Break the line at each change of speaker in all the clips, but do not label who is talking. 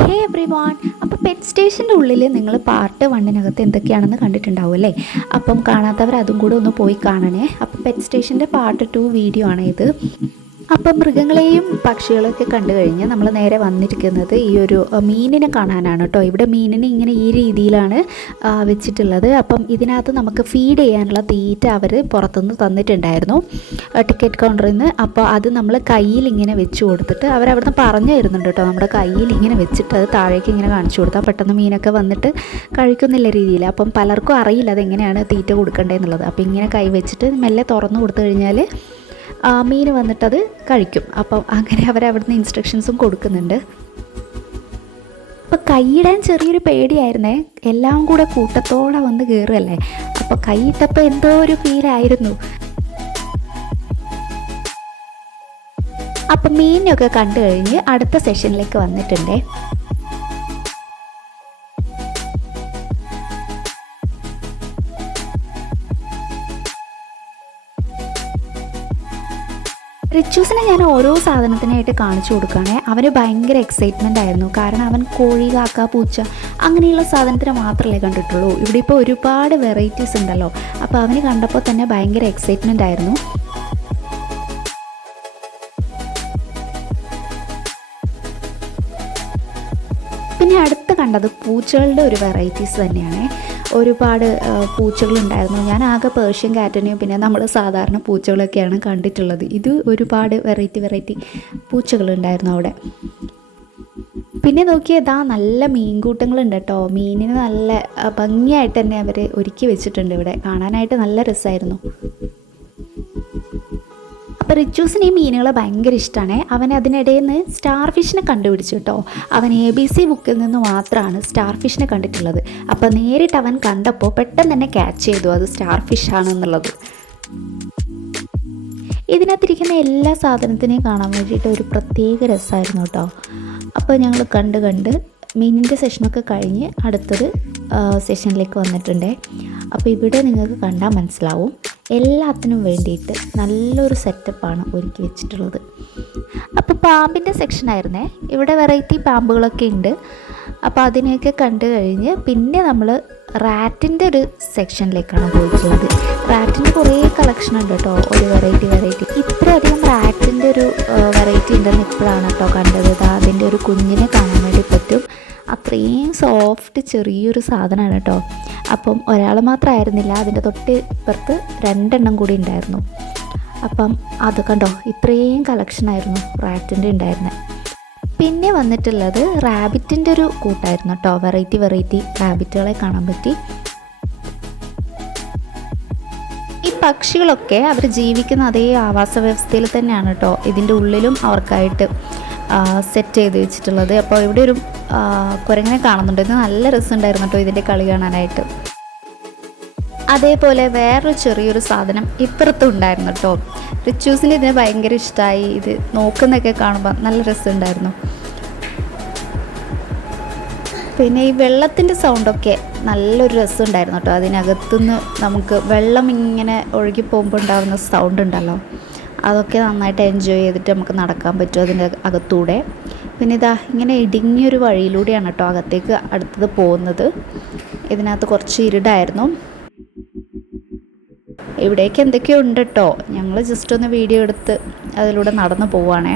ഹേ everyone അപ്പോൾ pet സ്റ്റേഷന്റെ ഉള്ളിൽ നിങ്ങൾ പാർട്ട് വണ്ണിനകത്ത് എന്തൊക്കെയാണെന്ന് കണ്ടിട്ടുണ്ടാവും അല്ലേ? അപ്പം കാണാത്തവർ അതും കൂടെ ഒന്ന് പോയി കാണണേ. അപ്പം പെറ്റ് സ്റ്റേഷന്റെ പാർട്ട് ടു വീഡിയോ ആണ് ഇത്. അപ്പം മൃഗങ്ങളെയും പക്ഷികളെയൊക്കെ കണ്ടു കഴിഞ്ഞ് നമ്മൾ നേരെ വന്നിരിക്കുന്നത് ഈ ഒരു മീനിനെ കാണാനാണ് കേട്ടോ. ഇവിടെ മീനിനെ ഇങ്ങനെ ഈ രീതിയിലാണ് വെച്ചിട്ടുള്ളത്. അപ്പം ഇതിനകത്ത് നമുക്ക് ഫീഡ് ചെയ്യാനുള്ള തീറ്റ അവർ പുറത്തുനിന്ന് തന്നിട്ടുണ്ടായിരുന്നു ടിക്കറ്റ് കൗണ്ടറിൽ നിന്ന് അപ്പോൾ അത് നമ്മൾ കയ്യിൽ ഇങ്ങനെ വെച്ച് കൊടുത്തിട്ട് അവരവിടുന്ന് പറഞ്ഞു തരുന്നുണ്ട് കേട്ടോ. നമ്മുടെ കയ്യിൽ ഇങ്ങനെ വെച്ചിട്ട് അത് താഴേക്ക് ഇങ്ങനെ കാണിച്ചു കൊടുത്താൽ പെട്ടെന്ന് മീനൊക്കെ വന്നിട്ട് കഴിക്കുന്നില്ല രീതിയിൽ. അപ്പം പലർക്കും അറിയില്ല അതെങ്ങനെയാണ് തീറ്റ കൊടുക്കേണ്ടതെന്നുള്ളത് അപ്പോൾ ഇങ്ങനെ കൈ വെച്ചിട്ട് മെല്ലെ തുറന്നു കൊടുത്തു കഴിഞ്ഞാൽ മീൻ വന്നിട്ടത് കഴിക്കും. അപ്പം അങ്ങനെ അവർ അവിടുന്ന് ഇൻസ്ട്രക്ഷൻസും കൊടുക്കുന്നുണ്ട്. അപ്പോൾ കൈയിടാൻ ചെറിയൊരു പേടിയായിരുന്നേ. എല്ലാം കൂടെ കൂട്ടത്തോടെ വന്ന് കയറുകയല്ലേ അപ്പോൾ കൈയിട്ടപ്പോൾ എന്തോ ഒരു ഫീലായിരുന്നു അപ്പം മീനൊക്കെ കണ്ടു കഴിഞ്ഞ് അടുത്ത സെഷനിലേക്ക് വന്നിട്ടുണ്ടേ. റിച്ചൂസിനെ ഞാൻ ഓരോ സാധനത്തിനായിട്ട് കാണിച്ചു കൊടുക്കുകയാണെ. അവന് ഭയങ്കര എക്സൈറ്റ്മെന്റ് ആയിരുന്നു. കാരണം അവൻ കോഴി കാക്ക പൂച്ച അങ്ങനെയുള്ള സാധനത്തിന് മാത്രമല്ലേ കണ്ടിട്ടുള്ളൂ. ഇവിടെ ഇപ്പോൾ ഒരുപാട് വെറൈറ്റീസ് ഉണ്ടല്ലോ. അപ്പോൾ അവന് കണ്ടപ്പോൾ തന്നെ ഭയങ്കര എക്സൈറ്റ്മെന്റ് ആയിരുന്നു. പിന്നെ അടുത്ത് കണ്ടത് പൂച്ചകളുടെ ഒരു വെറൈറ്റീസ് തന്നെയാണ്. ഒരുപാട് പൂച്ചകളുണ്ടായിരുന്നു. ഞാൻ ആകെ പേർഷ്യൻ കാറ്റനെയും പിന്നെ നമ്മൾ സാധാരണ പൂച്ചകളൊക്കെയാണ് കണ്ടിട്ടുള്ളത്. ഇത് ഒരുപാട് വെറൈറ്റി വെറൈറ്റി പൂച്ചകളുണ്ടായിരുന്നു അവിടെ. പിന്നെ നോക്കിയതാ നല്ല മീൻകൂട്ടങ്ങളുണ്ട് കേട്ടോ മീനിന് നല്ല ഭംഗിയായിട്ട് തന്നെ അവർ ഒരുക്കി വെച്ചിട്ടുണ്ട് ഇവിടെ. കാണാനായിട്ട് നല്ല രസമായിരുന്നു അപ്പോൾ റിച്ചൂസിന് ഈ മീനുകളെ ഭയങ്കര ഇഷ്ടമാണ് അവൻ അതിനിടയിൽ നിന്ന് സ്റ്റാർ ഫിഷിനെ കണ്ടുപിടിച്ചു കേട്ടോ. അവൻ എ ബി സി ബുക്കിൽ നിന്ന് മാത്രമാണ് സ്റ്റാർ ഫിഷിനെ കണ്ടിട്ടുള്ളത്. അപ്പോൾ നേരിട്ട് അവൻ കണ്ടപ്പോൾ പെട്ടെന്ന് തന്നെ ക്യാച്ച് ചെയ്തു അത് സ്റ്റാർ ഫിഷ് ആണെന്നുള്ളത്. ഇതിനകത്തിരിക്കുന്ന എല്ലാ സാധനത്തിനെയും കാണാൻ വേണ്ടിയിട്ട് ഒരു പ്രത്യേക രസമായിരുന്നു കേട്ടോ. അപ്പോൾ ഞങ്ങൾ കണ്ട് കണ്ട് മീനിന്റെ സെഷനൊക്കെ കഴിഞ്ഞ് അടുത്തൊരു സെഷനിലേക്ക് വന്നിട്ടുണ്ട്. അപ്പോൾ ഇവിടെ നിങ്ങൾക്ക് കണ്ടാൽ മനസ്സിലാവും. എല്ലാത്തിനും വേണ്ടിയിട്ട് നല്ലൊരു സെറ്റപ്പാണ് ഒരുക്കി വെച്ചിട്ടുള്ളത്. അപ്പോൾ പാമ്പിന്റെ സെക്ഷനായിരുന്നേ ഇവിടെ വെറൈറ്റി പാമ്പുകളൊക്കെ ഉണ്ട്. അപ്പോൾ അതിനെയൊക്കെ കണ്ടു കഴിഞ്ഞ് പിന്നെ നമ്മൾ റാറ്റിന്റെ ഒരു സെക്ഷനിലേക്കാണ് പോയിട്ടുള്ളത്. റാറ്റിന്റെ കുറേ കളക്ഷൻ ഉണ്ട് കേട്ടോ. ഒരു വെറൈറ്റി വെറൈറ്റി ഇത്രയധികം റാറ്റിന്റെ ഒരു വെറൈറ്റി ഉണ്ടെന്ന് ഇപ്പോഴാണ് കേട്ടോ കണ്ടത്. അതിന്റെ ഒരു കുഞ്ഞിനെ കാണാൻ വേണ്ടി പറ്റും. അത്രയും സോഫ്റ്റ് ചെറിയൊരു സാധനമാണ് കേട്ടോ. അപ്പം ഒരാൾ മാത്രമായിരുന്നില്ല അതിന്റെ തൊട്ട് ഇപ്പുറത്ത് രണ്ടെണ്ണം കൂടി ഉണ്ടായിരുന്നു. അപ്പം അത് കണ്ടോ ഇത്രയും കളക്ഷനായിരുന്നു റാറ്റിന്റെ ഉണ്ടായിരുന്നത് പിന്നെ വന്നിട്ടുള്ളത് റാബിറ്റിന്റെ ഒരു കൂട്ടായിരുന്നു കേട്ടോ വെറൈറ്റി വെറൈറ്റി റാബിറ്റുകളെ കാണാൻ പറ്റി. ഈ പക്ഷികളൊക്കെ അവർ ജീവിക്കുന്ന അതേ ആവാസ വ്യവസ്ഥയിൽ തന്നെയാണ് കേട്ടോ ഇതിന്റെ ഉള്ളിലും അവർക്കായിട്ട്. സെറ്റ് ചെയ്ത് വെച്ചിട്ടുള്ളത്. അപ്പോൾ ഇവിടെ ഒരു കുരങ്ങനെ കാണുന്നുണ്ട്. ഇത് നല്ല രസമുണ്ടായിരുന്നു കേട്ടോ ഇതിന്റെ കളി കാണാനായിട്ട്. അതേപോലെ വേറൊരു ചെറിയൊരു സാധനം ഇപ്പുറത്തും ഉണ്ടായിരുന്നു കേട്ടോ. റിച്ചൂസിന് ഇതിന് ഭയങ്കര ഇഷ്ടമായി ഇത് നോക്കുന്നൊക്കെ കാണുമ്പോൾ നല്ല രസമുണ്ടായിരുന്നു. പിന്നെ ഈ വെള്ളത്തിന്റെ സൗണ്ടൊക്കെ നല്ലൊരു രസമുണ്ടായിരുന്നു കേട്ടോ. അതിനകത്തുനിന്ന് നമുക്ക് വെള്ളം ഇങ്ങനെ ഒഴുകി പോകുമ്പോൾ ഉണ്ടാകുന്ന സൗണ്ട് ഉണ്ടല്ലോ. അതൊക്കെ നന്നായിട്ട് എൻജോയ് ചെയ്തിട്ട് നമുക്ക് നടക്കാൻ പറ്റും അതിന്റെ അകത്തൂടെ. പിന്നെ ഇതാ ഇങ്ങനെ ഇടുങ്ങിയൊരു വഴിയിലൂടെയാണ് കേട്ടോ അകത്തേക്ക് അടുത്തത് പോകുന്നത്. ഇതിനകത്ത് കുറച്ച് ഇരുടായിരുന്നു. ഇവിടേക്ക് എന്തൊക്കെയോ ഉണ്ട് കേട്ടോ. ഞങ്ങൾ ജസ്റ്റ് ഒന്ന് വീഡിയോ എടുത്ത് അതിലൂടെ നടന്നു പോവുകയാണേ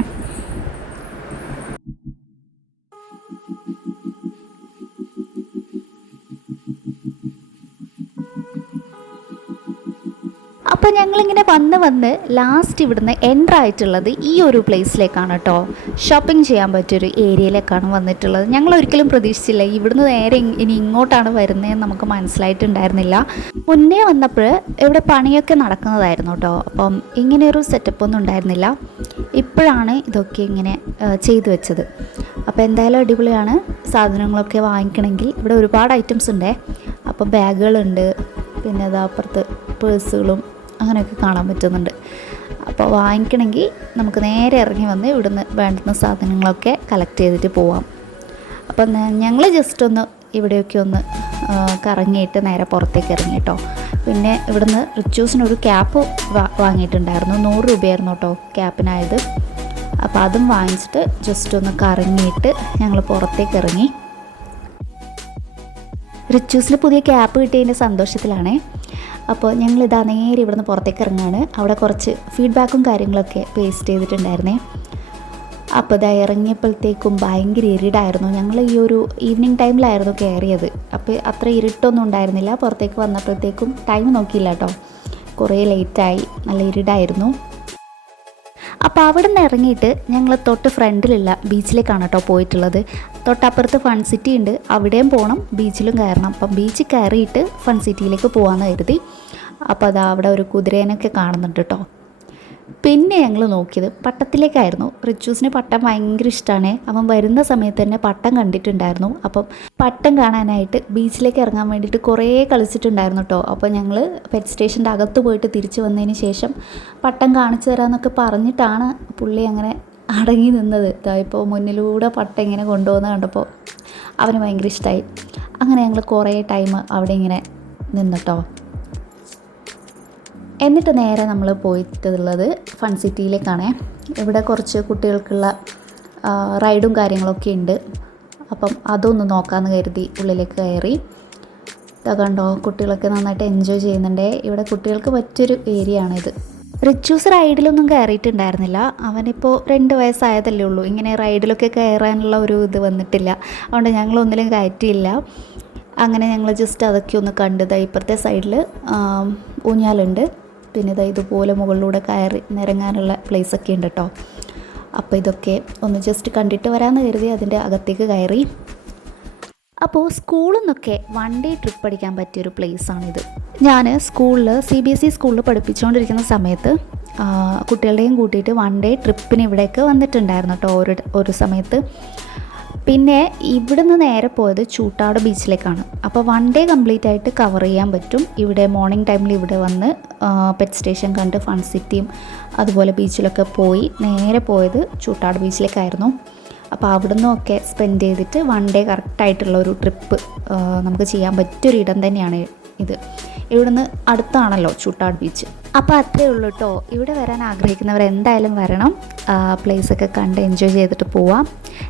അപ്പോൾ ഞങ്ങളിങ്ങനെ വന്ന് വന്ന് ലാസ്റ്റ് ഇവിടുന്ന് എന്റർ ആയിട്ടുള്ളത് ഈ ഒരു പ്ലേസിലേക്കാണ് കേട്ടോ ഷോപ്പിംഗ് ചെയ്യാൻ പറ്റിയൊരു ഏരിയയിലേക്കാണ് വന്നിട്ടുള്ളത്. ഞങ്ങൾ ഒരിക്കലും പ്രതീക്ഷിച്ചില്ല. ഇവിടുന്ന് നേരെ ഇനി ഇങ്ങോട്ടാണ് വരുന്നതെന്ന് നമുക്ക് മനസ്സിലായിട്ടുണ്ടായിരുന്നില്ല. മുന്നേ വന്നപ്പോൾ ഇവിടെ പണിയൊക്കെ നടക്കുന്നതായിരുന്നു കേട്ടോ അപ്പം ഇങ്ങനെയൊരു സെറ്റപ്പ് ഒന്നും ഉണ്ടായിരുന്നില്ല. ഇപ്പോഴാണ് ഇതൊക്കെ ഇങ്ങനെ ചെയ്തു വെച്ചത്. അപ്പോൾ എന്തായാലും അടിപൊളിയാണ്. സാധനങ്ങളൊക്കെ വാങ്ങിക്കണമെങ്കിൽ ഇവിടെ ഒരുപാട് ഐറ്റംസ് ഉണ്ടേ. അപ്പോൾ ബാഗുകളുണ്ട് പിന്നെ അതാ അപ്പുറത്ത് പേഴ്സുകളും അങ്ങനെയൊക്കെ കാണാൻ പറ്റുന്നുണ്ട്. അപ്പോൾ വാങ്ങിക്കണമെങ്കിൽ നമുക്ക് നേരെ ഇറങ്ങി വന്ന് ഇവിടുന്ന് വേണ്ടുന്ന സാധനങ്ങളൊക്കെ കളക്ട് ചെയ്തിട്ട് പോവാം. അപ്പം ഞങ്ങൾ ജസ്റ്റ് ഒന്ന് ഇവിടെയൊക്കെ ഒന്ന് കറങ്ങിയിട്ട് നേരെ പുറത്തേക്ക് ഇറങ്ങി കേട്ടോ. പിന്നെ ഇവിടുന്ന് റിച്ചൂസിന് ഒരു ക്യാപ്പ് വാങ്ങിയിട്ടുണ്ടായിരുന്നു. നൂറ് രൂപയായിരുന്നു കേട്ടോ ക്യാപ്പിനായത് അപ്പോൾ അതും വാങ്ങിച്ചിട്ട് ജസ്റ്റ് ഒന്ന് കറങ്ങിയിട്ട് ഞങ്ങൾ പുറത്തേക്ക് ഇറങ്ങി. റിച്ചൂസിന് പുതിയ ക്യാപ്പ് കിട്ടിയതിന്റെ സന്തോഷത്തിലാണേ. അപ്പോൾ ഞങ്ങൾ ഇതാ നേരെ ഇവിടുന്ന് പുറത്തേക്ക് ഇറങ്ങുകയാണ് അവിടെ കുറച്ച് ഫീഡ്ബാക്കും കാര്യങ്ങളൊക്കെ പേസ്റ്റ് ചെയ്തിട്ടുണ്ടായിരുന്നേ. അപ്പോൾ ഇതാ ഇറങ്ങിയപ്പോഴത്തേക്കും ഭയങ്കര ഇരുടായിരുന്നു. ഞങ്ങൾ ഈ ഒരു ഈവനിങ് ടൈമിലായിരുന്നു കയറിയത്. അപ്പോൾ അത്ര ഇരുട്ടൊന്നും ഉണ്ടായിരുന്നില്ല. പുറത്തേക്ക് വന്നപ്പോഴത്തേക്കും ടൈം നോക്കിയില്ല കേട്ടോ. കുറേ ലേറ്റായി നല്ല ഇരുടായിരുന്നു. അപ്പോൾ അവിടെ നിന്ന് ഇറങ്ങിയിട്ട് ഞങ്ങൾ തൊട്ട് ഫ്രണ്ടിലുള്ള ബീച്ചിലേക്കാണ് കേട്ടോ പോയിട്ടുള്ളത്. തൊട്ടപ്പുറത്ത് ഫൺ സിറ്റി ഉണ്ട്. അവിടെയും പോകണം ബീച്ചിലും കയറണം. അപ്പം ബീച്ചിൽ കയറിയിട്ട് ഫൺ സിറ്റിയിലേക്ക് പോകാമെന്ന് കരുതി. അപ്പോൾ അതാ അവിടെ ഒരു കുതിരേനൊക്കെ കാണുന്നുണ്ട് കേട്ടോ. പിന്നെ ഞങ്ങൾ നോക്കിയത് പട്ടത്തിലേക്കായിരുന്നു. റിച്ചൂസിന് പട്ടം ഭയങ്കര ഇഷ്ടമാണ് അവൻ വരുന്ന സമയത്ത് തന്നെ പട്ടം കണ്ടിട്ടുണ്ടായിരുന്നു. അപ്പം പട്ടം കാണാനായിട്ട് ബീച്ചിലേക്ക് ഇറങ്ങാൻ വേണ്ടിയിട്ട് കുറേ കളിച്ചിട്ടുണ്ടായിരുന്നു കേട്ടോ അപ്പോൾ ഞങ്ങൾ പെറ്റ് സ്റ്റേഷന്റെ അകത്ത് പോയിട്ട് തിരിച്ചു വന്നതിന് ശേഷം പട്ടം കാണിച്ചു തരാമെന്നൊക്കെ പറഞ്ഞിട്ടാണ് പുള്ളി അങ്ങനെ അടങ്ങി നിന്നത്. ഇപ്പോൾ മുന്നിലൂടെ പട്ടം ഇങ്ങനെ കൊണ്ടുപോകുന്ന കണ്ടപ്പോൾ അവന് ഭയങ്കര ഇഷ്ടമായി അങ്ങനെ ഞങ്ങൾ കുറേ ടൈം അവിടെ ഇങ്ങനെ നിന്നിട്ടോ എന്നിട്ട് നേരെ നമ്മൾ പോയിട്ടുള്ളത് ഫൺ സിറ്റിയിലേക്കാണ് ഇവിടെ കുറച്ച് കുട്ടികൾക്കുള്ള റൈഡും കാര്യങ്ങളൊക്കെ ഉണ്ട്. അപ്പം അതൊന്ന് നോക്കാമെന്ന് കരുതി ഉള്ളിലേക്ക് കയറി. കണ്ടോ കുട്ടികളൊക്കെ നന്നായിട്ട് എൻജോയ് ചെയ്യുന്നുണ്ടേ. ഇവിടെ കുട്ടികൾക്ക് പറ്റിയൊരു ഏരിയ ആണിത്. റിച്ചൂസ് റൈഡിലൊന്നും കയറിയിട്ടുണ്ടായിരുന്നില്ല. അവനിപ്പോൾ രണ്ട് വയസ്സായതല്ലേ ഉള്ളൂ. ഇങ്ങനെ റൈഡിലൊക്കെ കയറാനുള്ള ഒരു ഇത് വന്നിട്ടില്ല. അതുകൊണ്ട് ഞങ്ങളൊന്നിലും കയറ്റിയില്ല. അങ്ങനെ ഞങ്ങൾ ജസ്റ്റ് അതൊക്കെ ഒന്ന് കണ്ടത് ഇപ്പുറത്തെ സൈഡിൽ ഊഞ്ഞാലുണ്ട്. പിന്നെ ഇതാ ഇതുപോലെ മുകളിലൂടെ കയറി നിരങ്ങാനുള്ള പ്ലേസൊക്കെ ഉണ്ട് കേട്ടോ അപ്പോൾ ഇതൊക്കെ ഒന്ന് ജസ്റ്റ് കണ്ടിട്ട് വരാമെന്ന് കരുതി അതിന്റെ അകത്തേക്ക് കയറി. അപ്പോൾ സ്കൂളിൽ നിന്നൊക്കെ വൺ ഡേ ട്രിപ്പ് അടിക്കാൻ പറ്റിയൊരു പ്ലേസാണിത് ഞാൻ സ്കൂളിൽ സി ബി എസ് ഇ സ്കൂളിൽ പഠിപ്പിച്ചുകൊണ്ടിരിക്കുന്ന സമയത്ത് കുട്ടികളുടെയും കൂട്ടിയിട്ട് വൺ ഡേ ട്രിപ്പിന് ഇവിടേക്ക് വന്നിട്ടുണ്ടായിരുന്നു കേട്ടോ ഒരു ഒരു സമയത്ത്. പിന്നെ ഇവിടുന്ന് നേരെ പോയത് ചൂട്ടാട് ബീച്ചിലേക്കാണ്. അപ്പോൾ വൺ ഡേ കംപ്ലീറ്റ് ആയിട്ട് കവർ ചെയ്യാൻ പറ്റും. ഇവിടെ മോർണിംഗ് ടൈമിൽ ഇവിടെ വന്ന് പെറ്റ് സ്റ്റേഷൻ കണ്ട് ഫൺ സിറ്റിയും അതുപോലെ ബീച്ചിലൊക്കെ പോയി നേരെ പോയത് ചൂട്ടാട് ബീച്ചിലേക്കായിരുന്നു. അപ്പോൾ അവിടെ നിന്നൊക്കെ സ്പെൻഡ് ചെയ്തിട്ട് വൺ ഡേ കറക്റ്റായിട്ടുള്ള ഒരു ട്രിപ്പ് നമുക്ക് ചെയ്യാൻ പറ്റിയൊരു ഇടം തന്നെയാണ് ഇത്. ഇവിടുന്ന് അടുത്താണല്ലോ ചൂട്ടാട് ബീച്ച് അപ്പോൾ അത്രേ ഉള്ളൂ കേട്ടോ ഇവിടെ വരാൻ ആഗ്രഹിക്കുന്നവർ എന്തായാലും വരണം. പ്ലേസൊക്കെ കണ്ട് എൻജോയ് ചെയ്തിട്ട് പോവാം.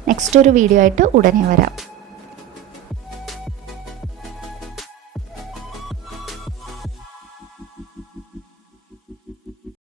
നെക്സ്റ്റ് ഒരു വീഡിയോ ആയിട്ട് ഉടനെ വരാം.